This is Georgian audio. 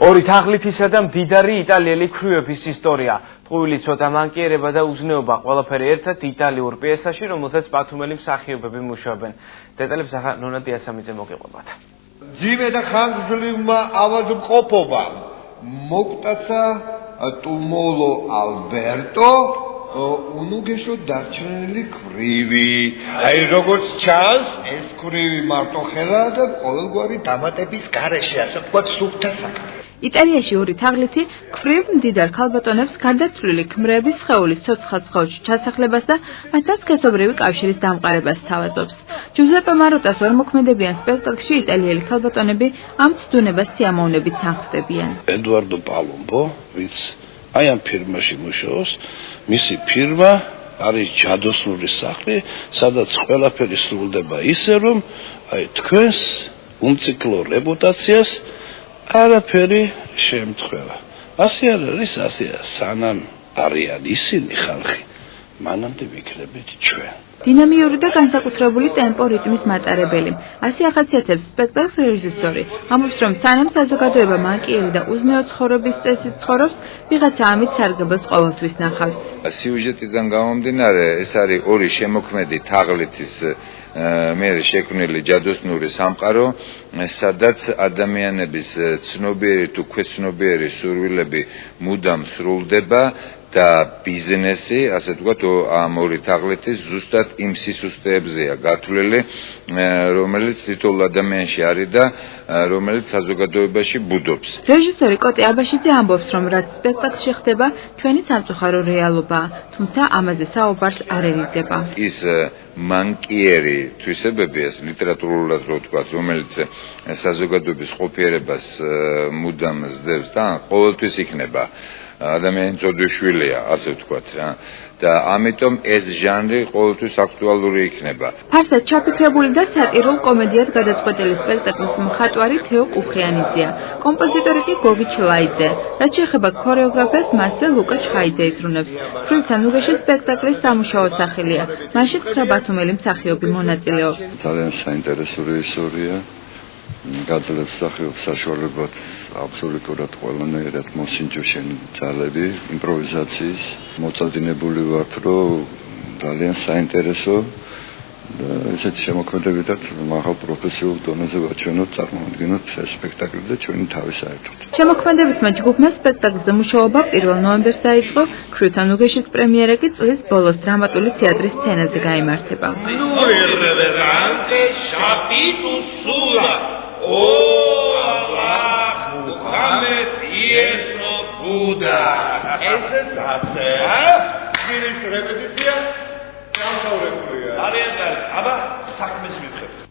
ორი თაღლითისა და მდიდარი იტალიელი ქრუების ისტორია. ტყუილი ცოტა მანკიერება და უზნეობა ყველაფერი ერთად იტალიურ პიესაში, რომელზეც პათუმელი მსახიობები მუშაობენ. დეტალებს ახლა ნონა დიასამიძე მოგიყვებათ. ძიმე და ხანგრძლივმა ავადმყოფობამ მოკტაცა ტუმოლო ალბერტო უნუგეშო დარჩენილი ქვრივი. აი როგორც ჩანს, ეს ქვრივი მარტოხელა და ყოველგვარი დამატების გარეშე, ასე ვთქვათ, სუფთა საქმე. იტალიაში ორი თაღლითი ქვრივ მდიდარ ქალბატონებს გარდაცვლილი ქმრების სხეულის ცოცხალ სხეულში ჩასახლებას და მათთან სქესობრივი კავშირის დამყარებას სთავაზობს. ჯუზეპე მაროტას ორმოქმედებიან სპექტაკლში იტალიელი ქალბატონები ამ ცდუნებას სიამოვნებით თანხმდებიან. ედუარდო პალომბო, ვინც აი ამ ფირმაში მუშაობს, მისი ფირმა არის ჯადოსნური სახლი, სადაც ყველაფერი სრულდება ისე, რომ აი თქვენს უმციკლო რეპუტაციას არაფერი შემთხვევა. ასე არ არის, ასეა, სანამ არიან ისინი ხალხი, მანამდე ვიქნებით ჩვენ. დინამიური და განსაკუთრებული ტემპო რიტმის მატარებელი. ასე ახასიათებს სპექტაკლს რეჟისორი. ამბობს, რომ სანამ საზოგადოება მანკიერი და უზნეო ცხოვრების წესით ცხოვრობს, ვიღაცა ამით სარგებლობს ყოველთვის ნახავს. სიუჟეტიდან გამომდინარე, ეს არის ორი შემოქმედი თაღლითის მიერ შექმნილი ჯადოსნური სამყარო, სადაც ადამიანების ცნობიერი თუ ქვეცნობიერი სურვილები მუდამ სრულდება და ბიზნესი, ასე ვთქვათ, ამ ორი თაღლითის ზუსტად იმ სისუსტეებზეა გათვლილი, რომელიც თითოეულ ადამიანში არის და რომელიც საზოგადოებაში ბუდობს. რეჟისორი კოტე აბაშიძე ამბობს, რომ რაც სპექტაკლში ხდება, ჩვენი სამწუხარო რეალობაა, თუმცა ამაზე საუბარს არ ერიდება. ის მანკიერი თვისებები, ეს ლიტერატურულად რო ვთქვათ, რომელიც საზოგადოების ყოფიერებას მუდამ ზდებს და ყოველთვის იქნება. ადამიანი წოდვიშვილია, ასე ვთქვათ რა. და ამიტომ ეს ჟანრი ყოველთვის აქტუალური იქნება. ფარსად ჩაფიქრებული და სატირულ კომედიად გადაწყვეტილი სპექტაკლის მხატვარი თეო კუხიანიძეა. კომპოზიტორი კი გოგი ჩლაიძე. რაც შეეხება ქორეოგრაფებს, მასზე ლუკა ჩხაიძე იზრუნებს. ქრუვთან უგეში სპექტაკლის სამუშაო სახელია. მასში 9 ბათუმელი მსახიობი მონაწილეობს. ძალიან საინტერესო რეჟისორია. გაძლევს მსახიობს საშუალებად აბსოლუტურად ყველანაირად მოსინჯო შენი ძალები იმპროვიზაციის. მოწადინებული ვართ, რომ ძალიან საინტერესო და ესეთი შემოქმედებითაც მაღალ პროფესიულ დონეზე ვაჩვენოთ, წარმოვადგინოთ ეს სპექტაკლი და ჩვენი თავი საერთოდ. შემოქმედებითმა ჯგუფმა სპექტაკლზე მუშაობა 1 ნოემბერს დაიწყო, ქრუვთან უგეშის პრემიერა კი წლის ბოლოს დრამატული თეატრის სცენაზე გაიმართება. ესეც ასე, ფილმის რეპეტიცია გამთავრებულია. ძალიან კარგი. აბა, საქმეს მივხვდებით.